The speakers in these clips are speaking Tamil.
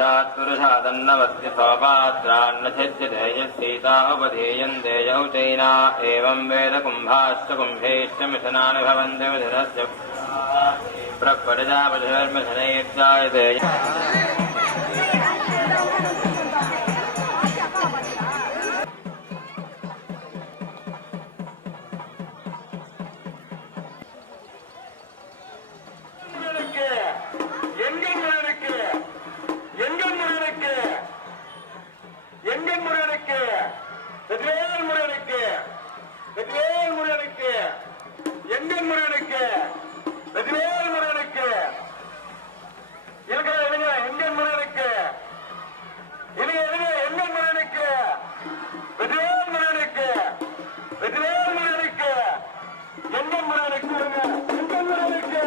पुरुषात् पुरुषादन्नवस्य स्वपात्रान्न छिद्यते यत्सीता उपधीयन्ते यौचैना एवं वेद कुम्भाश्च कुम्भेश्च मिथुनानि भवन्ति मिथुनस्य प्रप्रजापतिर्मिथुनैर्जायते வெற்றிவேல் முருகனுக்கு எங்கள் முருகனுக்கு வெற்றிவேல் முருகனுக்கு. இருக்கிற எழுங்க எங்கள் முருகனுக்கு. எழுங்க எழுங்க எங்கள் முருகனுக்கு. வெற்றிவேல் முருகனுக்கு வெற்றிவேல் முருகனுக்கு. எங்கள் முருகனுக்கு எங்கள் முருகனுக்கு.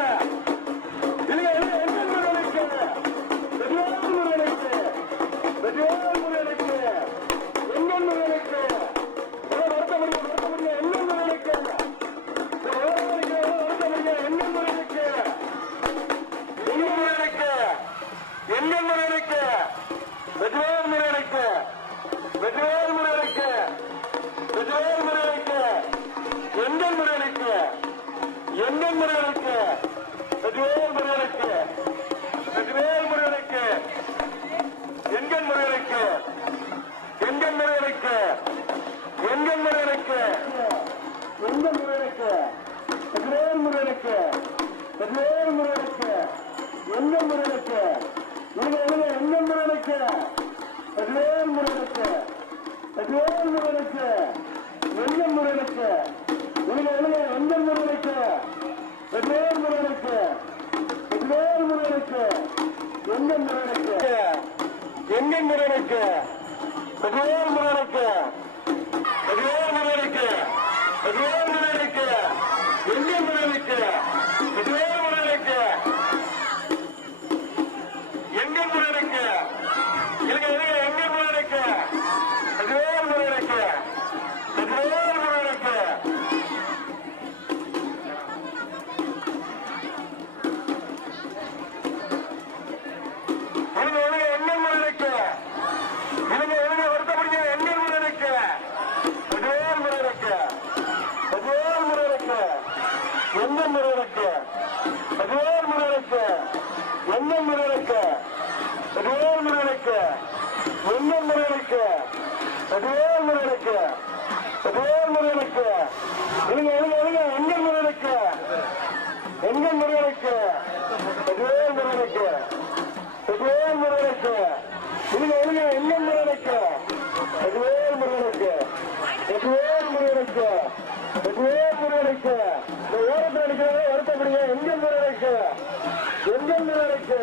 எங்கள் நிலைக்கு? வெற்றிவேல் முறைக்கு வெற்றிவேல் முறைக்கு வெற்றிவேல் முறைக்கு எங்கள் முறைக்கு எங்கள் முறைக்கு வெற்றிவேல் முறைக்கு வெற்றிவேல் முறைக்கு எங்கள் முறைக்கு எங்கள் முறைக்கு எங்கள் முறைக்கு எங்கள் முறைக்கு வெற்றிவேல் முறைக்கு வெற்றிவேல் முறைக்கு எங்கள் முறைக்கு நீங்க எழுத எங்கள் முறைக்கு வெற்றிவேல் முறைக்கு வெற்றிவேல் முறைக்கு எங்கள் முருகனுக்கு நீங்க எழுத எங்கள் முருகனுக்கு வெற்றிவேல் முருகனுக்கு வெற்றிவேல் முருகனுக்கு எங்கள் முருகனுக்கு எங்கள் முருகனுக்கு வெற்றிவேல் முருகனுக்கு dale. இருங்க இருங்க எங்கள் முருகனுக்கு வெற்றிவேல் முருகனுக்கு வெற்றிவேல் முருகனுக்கு வெற்றிவேல் முருகனுக்கு இந்த ஓரத்தில் அடிக்கிறத வருத்தப்படுங்க. எங்கள் முருகனுக்கு எங்கள் முருகனுக்கு